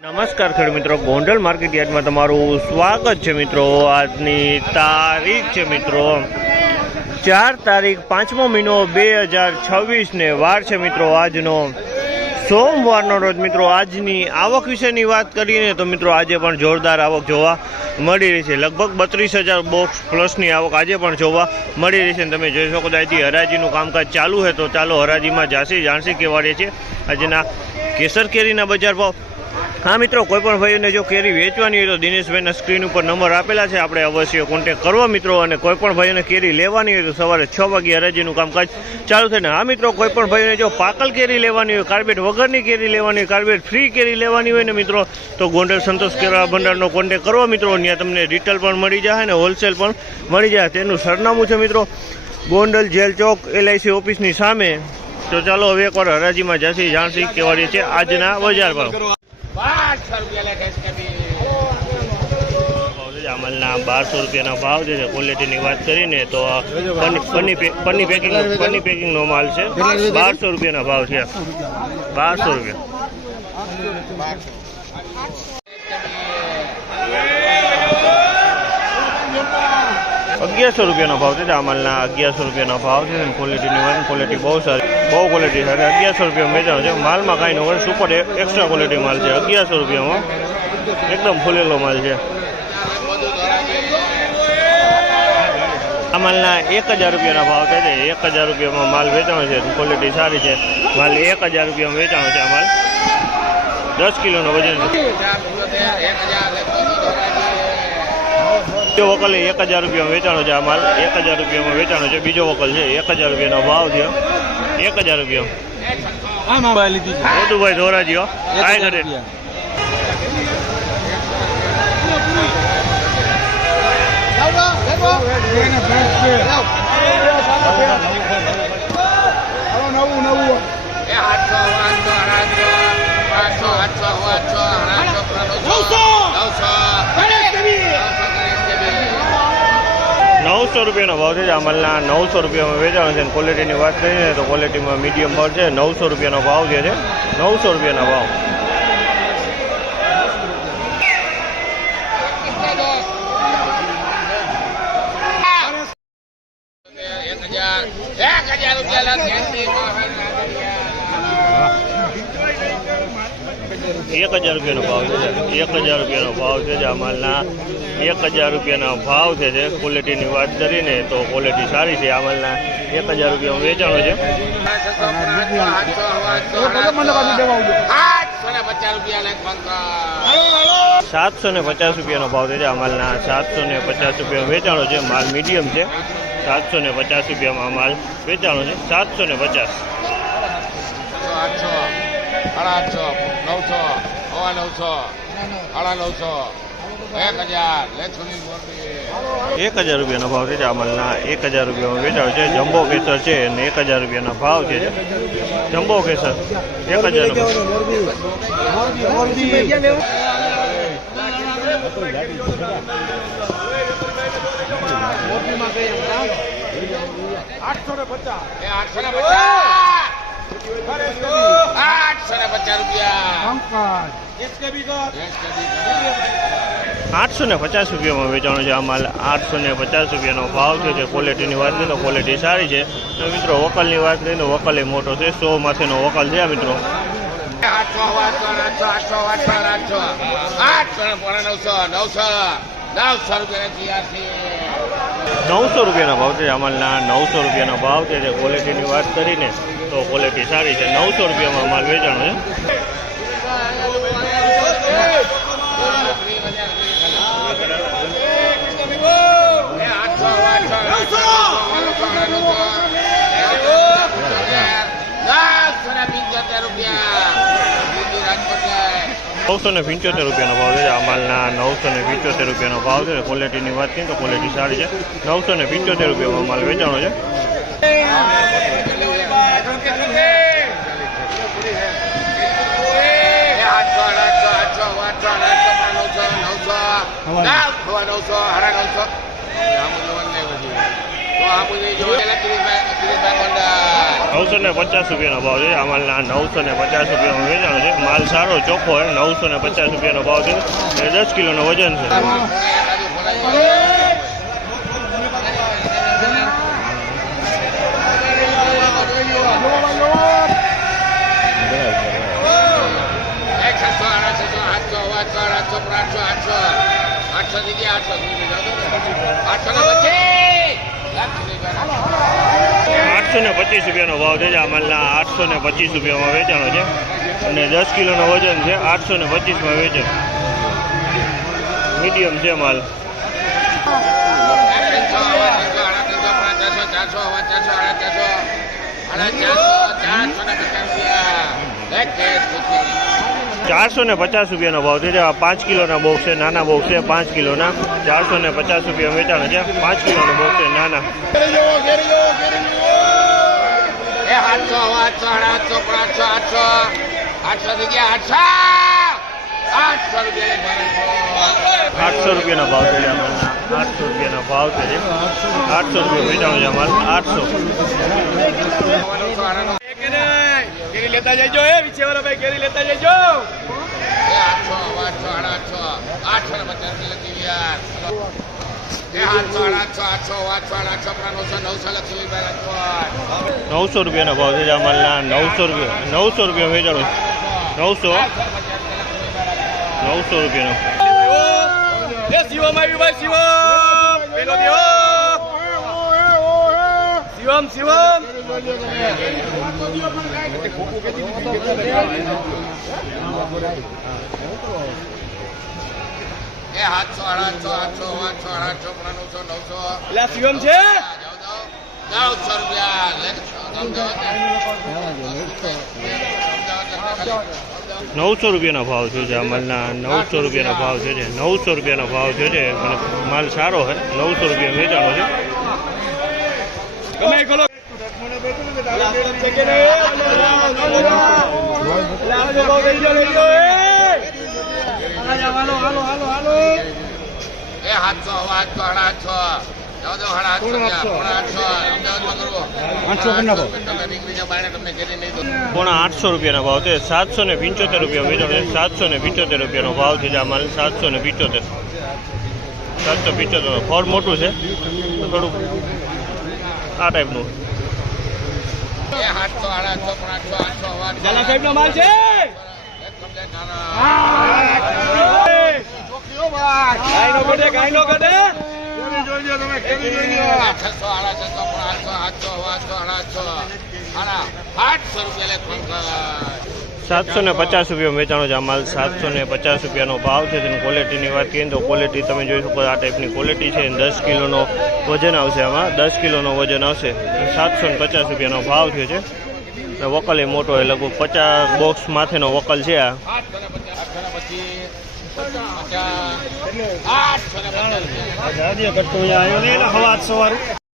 નમસ્કાર ખેડૂત મિત્રો, ગોંડલ માર્કેટ યાર્ડમાં તમારું સ્વાગત છે મિત્રો। આજની તારીખ છે મિત્રો 4 તારીખ 5મો મહિનો 2026 ને વાર છે મિત્રો આજનો સોમવારનો રોજ। મિત્રો આજની આવક વિશેની વાત કરીએ તો મિત્રો આજે પણ જોરદાર આવક જોવા મળી રહી છે। લગભગ 32,000 બોક્સ પ્લસની આવક આજે પણ જોવા મળી રહી છે। તમે જોઈ શકો છો અહીંથી હરાજીનું કામકાજ ચાલુ છે, તો ચાલો હરાજીમાં જાણસી કેવાડીએ છીએ આજના કેસર કેરીના બજાર ભાવ। हाँ मित्रों, कोईपण भाईओने जो केरी वेचवानी हो तो दिनेशभाईना स्क्रीन पर नंबर आपेला है, आपणे अवश्य कॉन्टेक्ट करवा मित्रों। और कोईपण भाईओने केरी लेवानी हो तो सवारे 6 वागे हराजीनुं कामकाज चालू थाय। हाँ मित्रों, कोईपण भाईओने जो पाकल केरी लेवानी हो, कार्बेट वगरनी केरी लेवानी, कार्बेट फ्री केरी लेवानी होय ने मित्रों तो गोंडल संतोष केरा भंडारनो कॉन्टेक्ट करवा मित्रों। त्यां तमने रिटेल पण मळी जाय ने होलसेल पण मळी जाय। तेनुं सरनामું છે मित्रों गोंडल जेल चौक LIC ऑफिसनी सामे। तो चालो हवे एकवार हराजीमां जाणसी केवाडीए छे आजना बजार भाव। अमलना 1200 रुपया भाव है। क्वॉलिटी की बात करिए तो पन्नी पेकिंग नो माल है। 1200 रुपया भाव है। 1200 रुपया। 1100 रुपया भाव है। अमलना 1100 रुपया भाव है। क्वॉलिटी बहुत सारी, बहु क्वॉलिटी है। 1100 रुपया वेचाणो है। माल में कहीं न सुपर एक्स्ट्रा क्वॉलिटी माल है। 1100 रुपया में एकदम फूलेलो माल है। मालना 1000 रुपया भाव है। 1000 रुपया में माल वेचाणो है। क्वॉलिटी सारी है। माल 1000 रुपया में वेचाणो है। माल 10 किलो वजन है। बीजो वकल 1000 रुपया में वेचाणो है। माल 1000 रुपया में वेचाणो है। बीजो वकल है 1000 रुपया भाव है। 1000 रुपया બધું ભાઈ ધોરાજી હો કાંઈ કરે। 900 रुपया भाव है। अमलना 900 रुपया में वेचाणो है। क्वॉलिटी की बात करिए तो क्वॉलिटी में मीडियम भाव है। 900 रुपया भाव है। 900 रुपया भाव। एक 1000 रुपया भाव है। 1000 रुपया भाव है। अमलना 1000 रुपया भाव है। क्वॉलिटी की बात करिए तो क्वॉलिटी सारी है। अमलना 1000 रुपया में वेचाणो है। 750 रुपया भाव है। अमलना 750 रुपया में वेचाणो है। माल मीडियम है। 750 रुपया में माल वेचाणो है। 750। 1000 रुपया भाव है। अमलना 1000 रुपया में वेचाणो है। जम्बो केसर है 1000 रुपया भाव है। जम्बो केसर 1000 850 रुपया में वेचाणो है। माल 850 रुपया भाव है। क्वॉलिटी की बात करें तो क्वॉलिटी सारी है। मित्रों वकल की बात करें तो वकल मोटो है। 100 माथे वकल है मित्रों। 900 रुपया भाव है। अमलना 900 रुपया भाव है। क्वॉलिटी की बात करिए तो क्वॉलिटी सारी है। 900 रुपया में माल वेचाणो है। 975 रुपया भाव है। अमलना 975 रुपया भाव है। क्वॉलिटी की बात करें तो क्वॉलिटी सारी है। 975 रुपया में माल वेचाणो है। 900 950 રૂપિયાનો ભાવ છે. આ માલના 950 રૂપિયામાં વેચાણો છે. માલ સારો ચોખ્ખો હોય. 950 રૂપિયાનો ભાવ છે. એ 10 કિલોનો વજન છે. ₹825 રૂપિયાનો ભાવ છે. આ માલના 825 રૂપિયામાં વેચાણો છે અને 10 કિલોનો વજન છે. 825માં વેચે. મીડિયમ છે માલ. ₹450 રૂપિયાનો ભાવ છે. 5 કિલોના બોક્સ છે. નાના બોક્સ છે 5 કિલોના. 450 રૂપિયા વેચાણ છે. 5 કિલોના બોક્સ છે નાના. 800 રૂપિયાનો ભાવ છે. 800 રૂપિયાનો ભાવ છે. 800 રૂપિયા વેચાણ છે માલ. 800 કેરી લેતા જજો એ પીછે વાળા ભાઈ કેરી લેતા જજો 900 રૂપિયાનો ભાવ છે. આ માલના 900 રૂપિયા વેચાણો. 900 રૂપિયાનો. એ શિવમ આવ્યું ભાઈ શિવમ પેલો દેવો શિવમ શિવમ છે 900 રૂપિયાનો ભાવ છે. આ માલના 900 રૂપિયાનો ભાવ છે. 900 રૂપિયાનો ભાવ છે અને માલ સારો છે. 900 રૂપિયા વેચાણો છે. ગમે ખોલો પોણા 800 રૂપિયાનો ભાવ છે. 775 રૂપિયા વેચાણો છે. 775 રૂપિયાનો ભાવ છે. આ માલ 775 ફળ મોટું છે તો થોડુંક આ ટાઈપનું. જલા સાહેબ નો માલ છે ગાય નો કદે 750 રૂપિયા વેચાણો છે. આ માલ 750 રૂપિયાનો ભાવ છે. તેની ક્વોલિટીની વાત કરીએ તો ક્વોલિટી તમે જોઈ શકો. આ ટાઈપની ક્વોલિટી છે. 10 કિલોનો વજન આવશે. આમાં 10 કિલોનો વજન આવશે. 750 રૂપિયાનો ભાવ થયો છે. વકલ એ મોટો હોય. લગભગ 50 બોક્સ માથેનો વકલ છે. આ 850